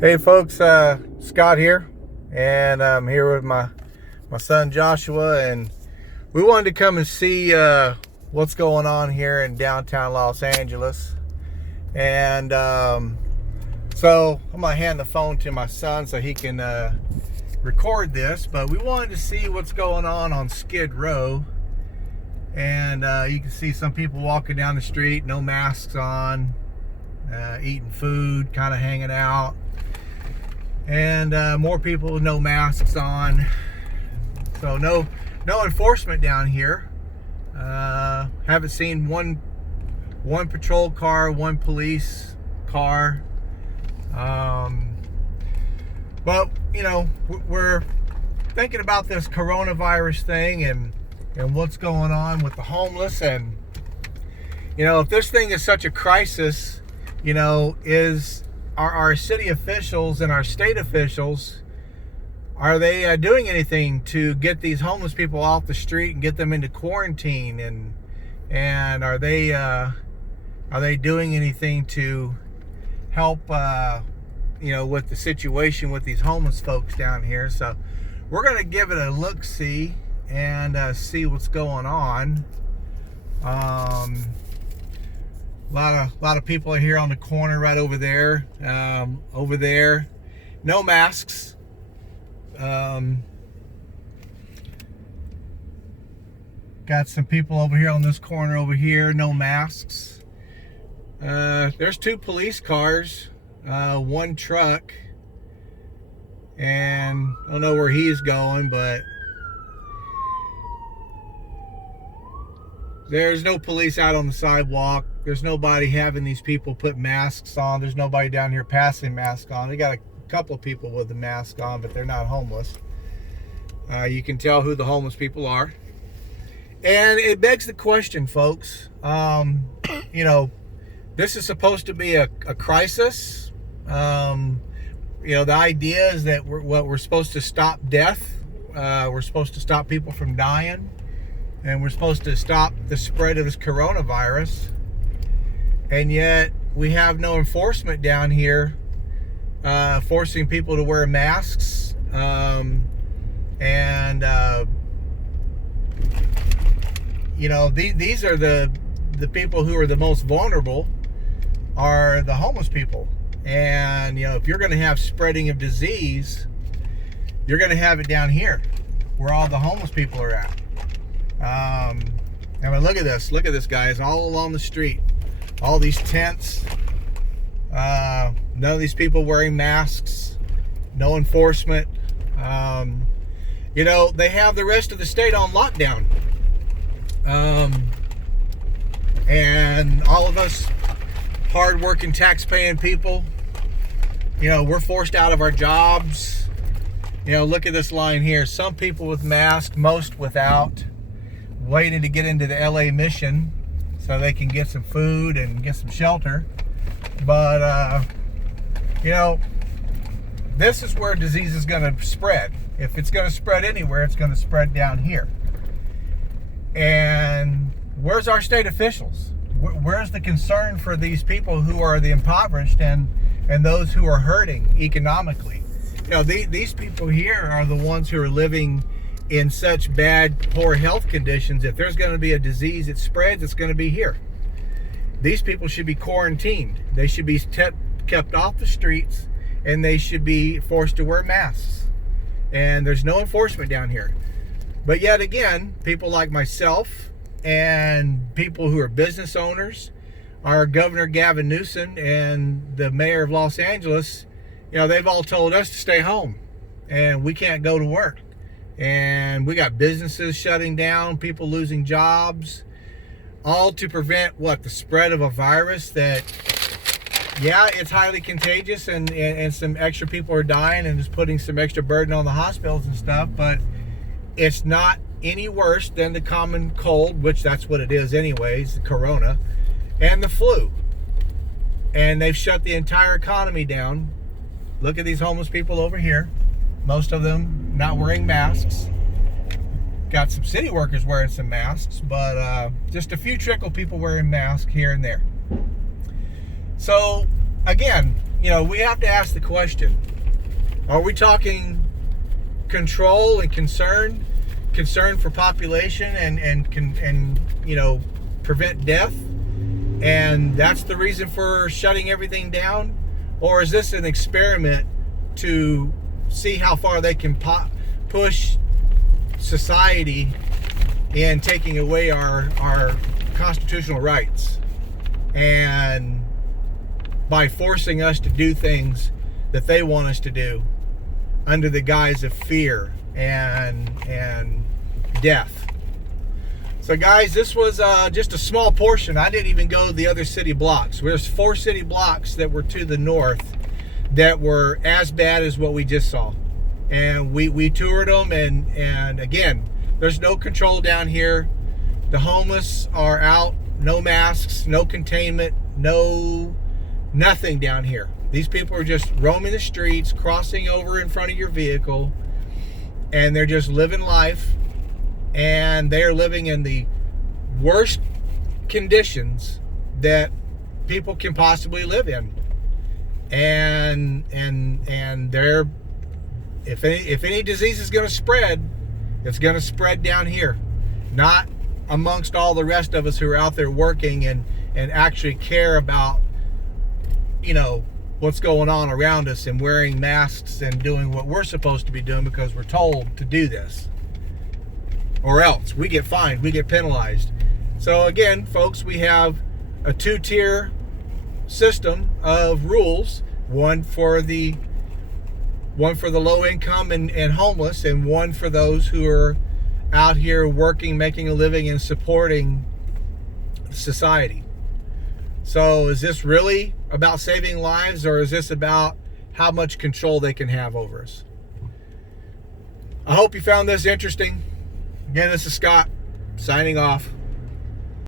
Hey folks, Scott here, and I'm here with my son Joshua, and we wanted to come and see what's going on here in downtown Los Angeles. And so I'm gonna hand the phone to my son so he can record this. But we wanted to see what's going on Skid Row, and you can see some people walking down the street, no masks on, eating food, kind of hanging out. And more people with no masks on. So no enforcement down here. Haven't seen one patrol car, one police car. But you know, we're thinking about this coronavirus thing and what's going on with the homeless. And you know, if this thing is such a crisis, you know, are our city officials and our state officials, are they doing anything to get these homeless people off the street and get them into quarantine? And are they doing anything to help you know, with the situation with these homeless folks down here? So we're gonna give it a look-see and see what's going on. A lot of people are here on the corner right over there. Over there, no masks. Got some people over here on this corner over here, no masks. There's two police cars, one truck, and I don't know where he's going, but there's no police out on the sidewalk. There's nobody having these people put masks on. There's nobody down here passing masks on. They got a couple of people with the mask on, but they're not homeless. You can tell who the homeless people are. And it begs the question, folks. You know, this is supposed to be a crisis. You know, the idea is that we're supposed to stop death. We're supposed to stop people from dying. And we're supposed to stop the spread of this coronavirus. And yet we have no enforcement down here forcing people to wear masks. You know, these are the people who are the most vulnerable, are the homeless people. And, you know, if you're going to have spreading of disease, you're going to have it down here where all the homeless people are at. I mean, look at this, guys, all along the street, all these tents, none of these people wearing masks, no enforcement. You know, they have the rest of the state on lockdown. And all of us hard-working, tax-paying people, you know, we're forced out of our jobs. You know, look at this line here. Some people with masks, most without, waiting to get into the LA Mission so they can get some food and get some shelter. But you know, this is where disease is going to spread. If it's going to spread anywhere, it's going to spread down here. And where's our state officials? Where's the concern for these people who are the impoverished and those who are hurting economically? You know, these people here are the ones who are living in such bad, poor health conditions. If there's going to be a disease that spreads, it's going to be here. These people should be quarantined. They should be kept off the streets, and they should be forced to wear masks. And there's no enforcement down here. But yet again, people like myself and people who are business owners, our Governor Gavin Newsom and the Mayor of Los Angeles, you know, they've all told us to stay home, and we can't go to work. And we got businesses shutting down, people losing jobs, all to prevent what? The spread of a virus that, yeah, it's highly contagious, and some extra people are dying and it's putting some extra burden on the hospitals and stuff, but it's not any worse than the common cold, which that's what it is anyways, the corona, and the flu. And they've shut the entire economy down. Look at these homeless people over here. Most of them not wearing masks. Got some city workers wearing some masks, but just a few trickle people wearing masks here and there. So again, we have to ask the question, are we talking control and concern for population and prevent death, and that's the reason for shutting everything down? Or is this an experiment to see how far they can push society in taking away our constitutional rights, and by forcing us to do things that they want us to do under the guise of fear and death? So guys, this was just a small portion. I didn't even go to the other city blocks. There's 4 city blocks that were to the north that were as bad as what we just saw. And we toured them, and again, there's no control down here. The homeless are out, no masks, no containment, nothing down here. These people are just roaming the streets, crossing over in front of your vehicle, and they're just living life. And they are living in the worst conditions that people can possibly live in. And they're, if any disease is going to spread, it's going to spread down here, not amongst all the rest of us who are out there working and actually care about what's going on around us and wearing masks and doing what we're supposed to be doing because we're told to do this. Or else we get fined, we get penalized. So again, folks, we have a 2-tier system of rules, one for the low income and homeless, and one for those who are out here working, making a living, and supporting society. So is this really about saving lives, or is this about how much control they can have over us? I hope you found this interesting. Again, this is Scott, signing off.